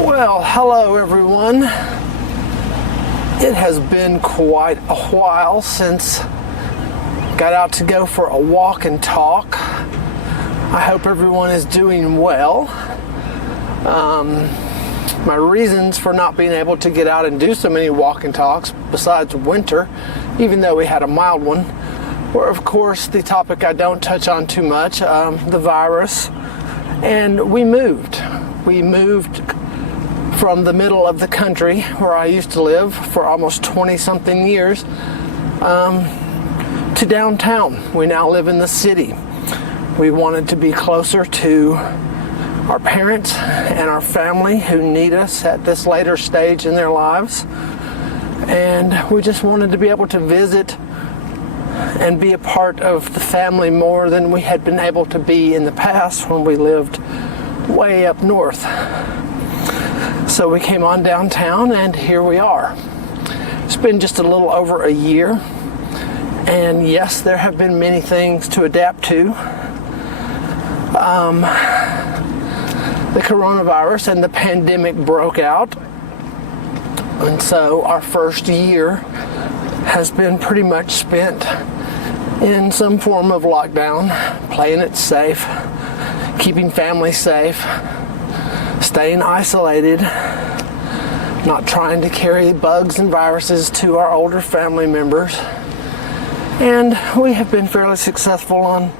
Well, hello everyone. It has been quite a while since I got out to go for a walk and talk. I hope everyone is doing well. My reasons for not being able to get out and do so many walk and talks, besides winter, even though we had a mild one, were of course the topic I don't touch on too much, the virus. And we moved. We moved from the middle of the country where I used to live for almost 20-something years to downtown. We now live in the city. We wanted to be closer to our parents and our family who need us at this later stage in their lives. And we just wanted to be able to visit and be a part of the family more than we had been able to be in the past when we lived way up north. So we came on downtown and here we are. It's been just a little over a year. And yes, there have been many things to adapt to. The coronavirus and the pandemic broke out. And so our first year has been pretty much spent in some form of lockdown, playing it safe, keeping families safe, staying isolated, not trying to carry bugs and viruses to our older family members. And we have been fairly successful on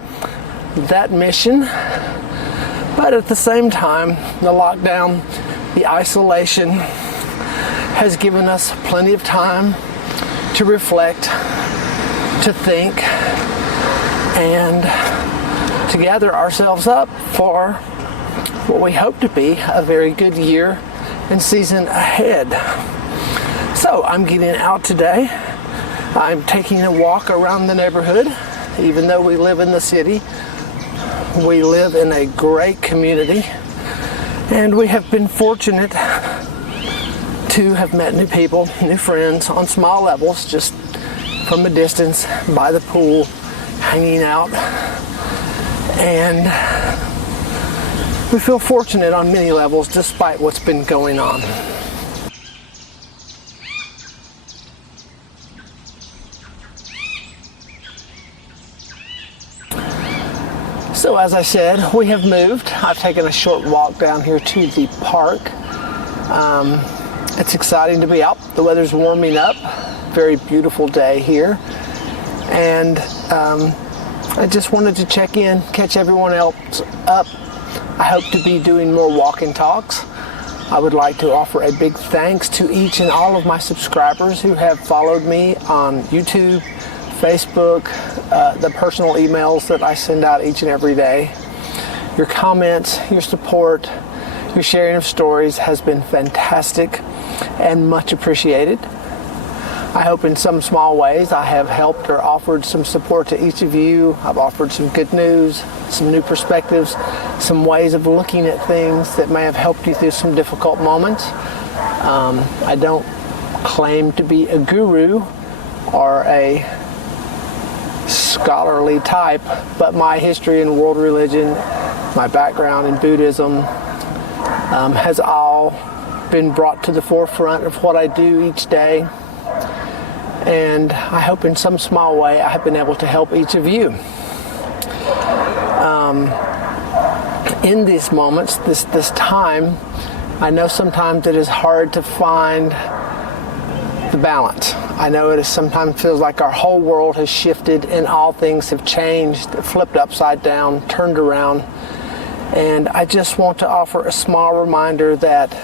that mission. But at the same time, the lockdown, the isolation has given us plenty of time to reflect, to think, and to gather ourselves up for what we hope to be a very good year and season ahead. So I'm getting out today. I'm taking a walk around the neighborhood. Even though we live in the city, we live in a great community, and we have been fortunate to have met new people, new friends on small levels, just from a distance, by the pool, hanging out. And we feel fortunate on many levels despite what's been going on. So as I said, we have moved. I've taken a short walk down here to the park. It's exciting to be out. The weather's warming up. Very beautiful day here. And I just wanted to check in, catch everyone else up. I hope to be doing more walk and talks. I would like to offer a big thanks to each and all of my subscribers who have followed me on YouTube, Facebook, the personal emails that I send out each and every day. Your comments, your support, your sharing of stories has been fantastic and much appreciated. I hope in some small ways I have helped or offered some support to each of you. I've offered some good news, some new perspectives, some ways of looking at things that may have helped you through some difficult moments. I don't claim to be a guru or a scholarly type, but my history in world religion, my background in Buddhism, has all been brought to the forefront of what I do each day. And I hope in some small way I have been able to help each of you. In these moments, this time, I know sometimes it is hard to find the balance. I know it sometimes feels like our whole world has shifted and all things have changed, flipped upside down, turned around. And I just want to offer a small reminder that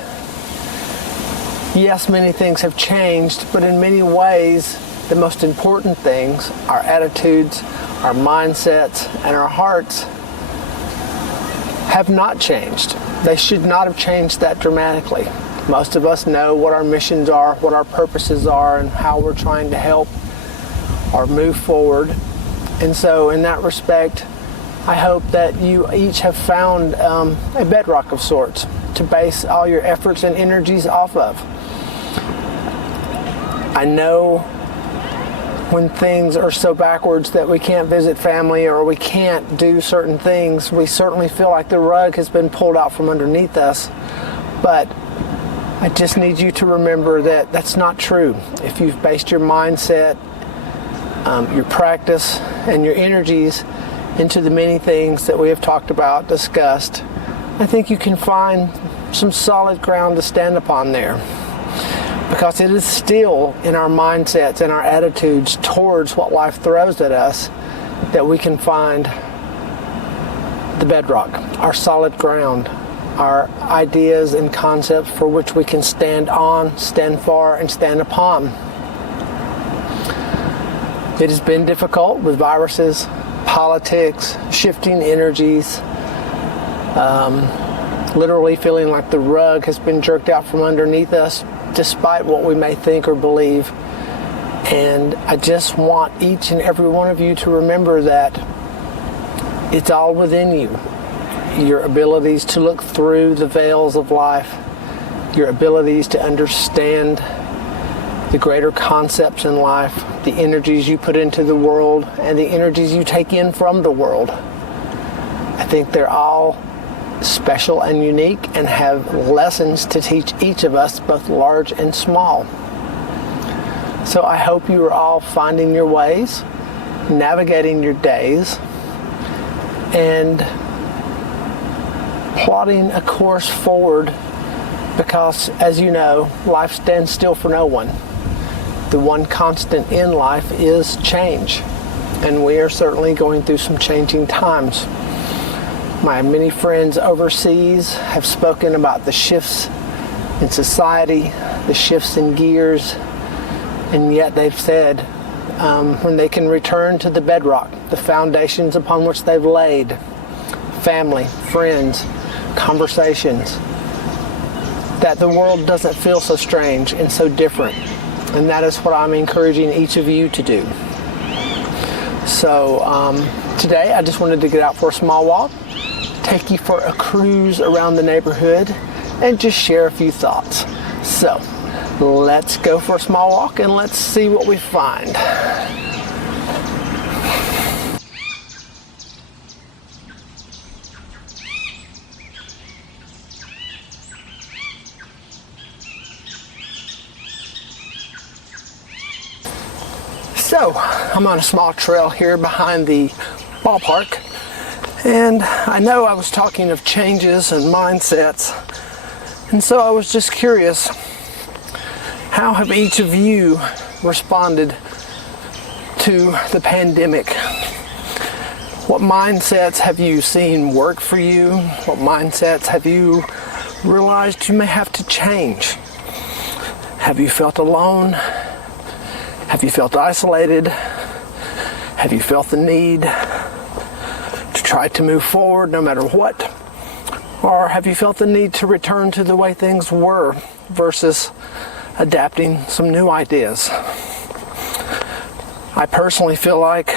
yes, many things have changed, but in many ways, the most important things, our attitudes, our mindsets, and our hearts have not changed. They should not have changed that dramatically. Most of us know what our missions are, what our purposes are, and how we're trying to help or move forward. And so in that respect, I hope that you each have found a bedrock of sorts to base all your efforts and energies off of. I know when things are so backwards that we can't visit family or we can't do certain things, we certainly feel like the rug has been pulled out from underneath us. But I just need you to remember that that's not true. If you've based your mindset, your practice, and your energies into the many things that we have talked about, discussed, I think you can find some solid ground to stand upon there. Because it is still in our mindsets and our attitudes towards what life throws at us that we can find the bedrock, our solid ground, our ideas and concepts for which we can stand on, stand for, and stand upon. It has been difficult with viruses, politics, shifting energies, literally feeling like the rug has been jerked out from underneath us, despite what we may think or believe. And I just want each and every one of you to remember that it's all within you. Your abilities to look through the veils of life, your abilities to understand the greater concepts in life, the energies you put into the world, and the energies you take in from the world. I think they're all special and unique and have lessons to teach each of us, both large and small. So I hope you are all finding your ways, navigating your days, and plotting a course forward, because, as you know, life stands still for no one. The one constant in life is change, and we are certainly going through some changing times. My many friends overseas have spoken about the shifts in society, the shifts in gears, and yet they've said when they can return to the bedrock, the foundations upon which they've laid, family, friends, conversations, that the world doesn't feel so strange and so different. And that is what I'm encouraging each of you to do. So today I just wanted to get out for a small walk, take you for a cruise around the neighborhood, and just share a few thoughts. So let's go for a small walk and let's see what we find. So, I'm on a small trail here behind the ballpark, and I know I was talking of changes and mindsets, and so I was just curious, how have each of you responded to the pandemic? What mindsets have you seen work for you? What mindsets have you realized you may have to change? Have you felt alone? Have you felt isolated? Have you felt the need to try to move forward no matter what? Or have you felt the need to return to the way things were versus adapting some new ideas? I personally feel like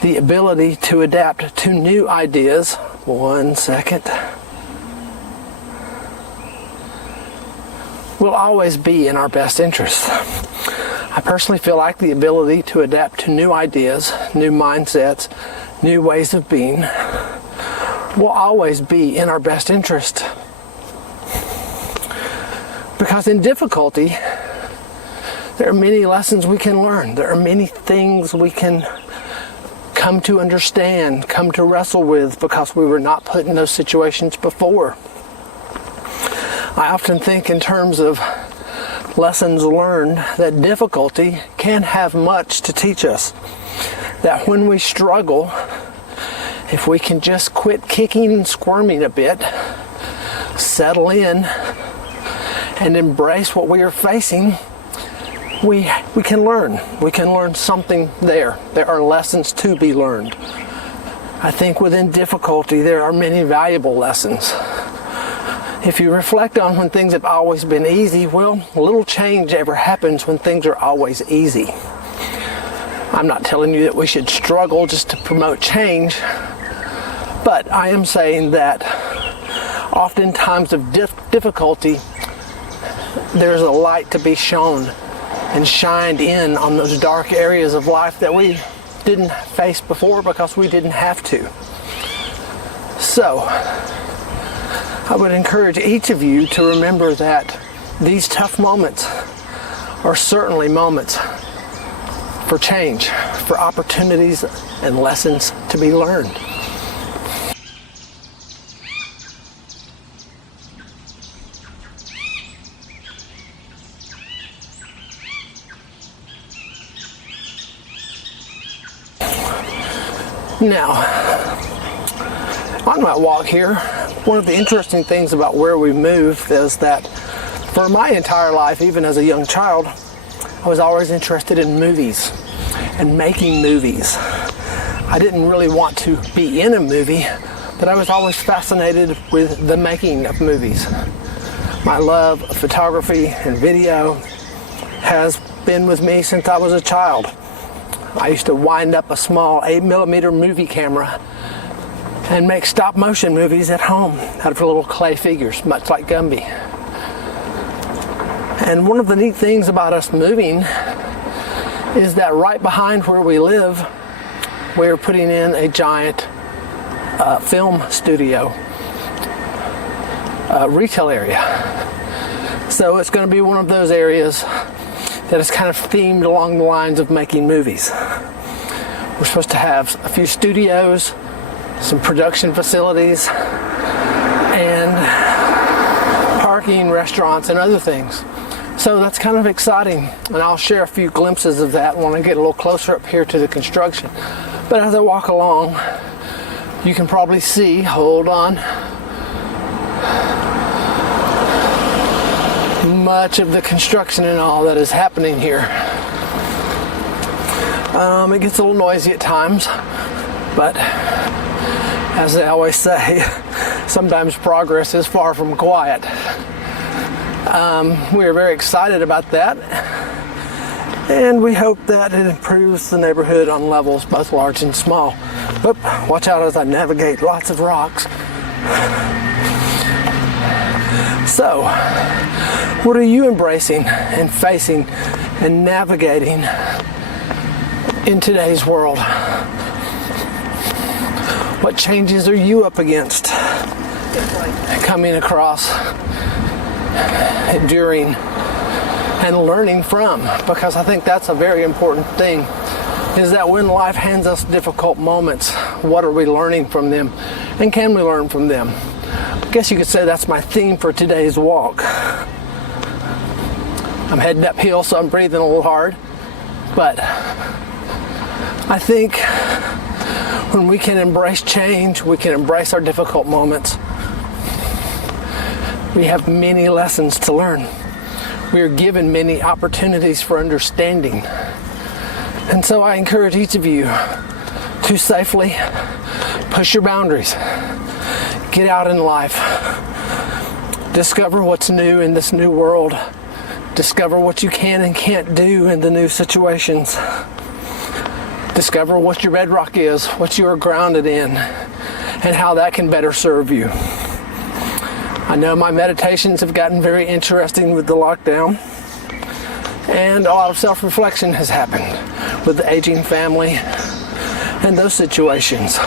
the ability to adapt to new ideas, one second, will always be in our best interest. I personally feel like the ability to adapt to new ideas, new mindsets, new ways of being will always be in our best interest. Because in difficulty, there are many lessons we can learn. There are many things we can come to understand, come to wrestle with, because we were not put in those situations before. I often think in terms of lessons learned, that difficulty can have much to teach us. That when we struggle, if we can just quit kicking and squirming a bit, settle in, and embrace what we are facing, we can learn. We can learn something there. There are lessons to be learned. I think within difficulty, there are many valuable lessons. If you reflect on when things have always been easy, well, little change ever happens when things are always easy. I'm not telling you that we should struggle just to promote change, but I am saying that often times of difficulty, there's a light to be shown and shined in on those dark areas of life that we didn't face before because we didn't have to. So, I would encourage each of you to remember that these tough moments are certainly moments for change, for opportunities and lessons to be learned. Now, on my walk here, one of the interesting things about where we moved is that for my entire life, even as a young child, I was always interested in movies and making movies. I didn't really want to be in a movie, but I was always fascinated with the making of movies. My love of photography and video has been with me since I was a child. I used to wind up a small 8mm movie camera and make stop motion movies at home out of little clay figures, much like Gumby. And one of the neat things about us moving is that right behind where we live, we're putting in a giant film studio, retail area. So it's going to be one of those areas that is kind of themed along the lines of making movies. We're supposed to have a few studios, some production facilities, and parking, restaurants, and other things. So that's kind of exciting, and I'll share a few glimpses of that when I get a little closer up here to the construction. But as I walk along, you can probably see, hold on, much of the construction and all that is happening here. It gets a little noisy at times, but as they always say, sometimes progress is far from quiet. We are very excited about that, and we hope that it improves the neighborhood on levels both large and small. Oop, watch out as I navigate lots of rocks. So, what are you embracing and facing and navigating in today's world? What changes are you up against, coming across, enduring, and learning from? Because I think that's a very important thing, is that when life hands us difficult moments, what are we learning from them, and can we learn from them? I guess you could say that's my theme for today's walk. I'm heading uphill, so I'm breathing a little hard, but I think when we can embrace change, we can embrace our difficult moments. We have many lessons to learn. We are given many opportunities for understanding. And so I encourage each of you to safely push your boundaries. Get out in life. Discover what's new in this new world. Discover what you can and can't do in the new situations. Discover what your bedrock is, what you are grounded in, and how that can better serve you. I know my meditations have gotten very interesting with the lockdown, and a lot of self-reflection has happened with the aging family and those situations.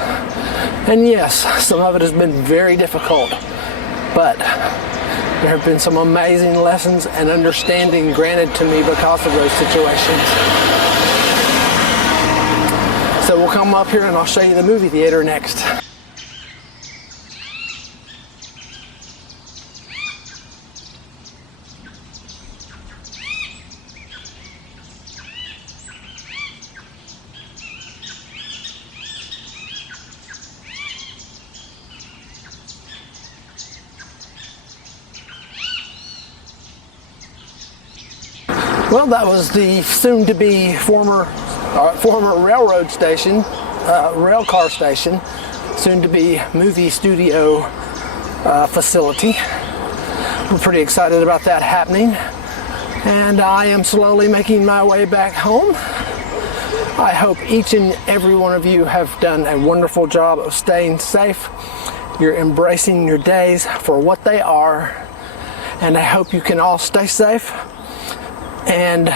And yes, some of it has been very difficult, but there have been some amazing lessons and understanding granted to me because of those situations. So we'll come up here and I'll show you the movie theater next. Well, that was the soon-to-be former railroad station, rail car station, soon-to-be movie studio facility. We're pretty excited about that happening, and I am slowly making my way back home. I hope each and every one of you have done a wonderful job of staying safe. You're embracing your days for what they are, and I hope you can all stay safe. And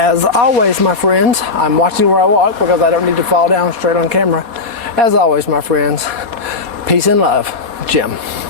as always, my friends, I'm watching where I walk because I don't need to fall down straight on camera. As always, my friends, peace and love. Jim.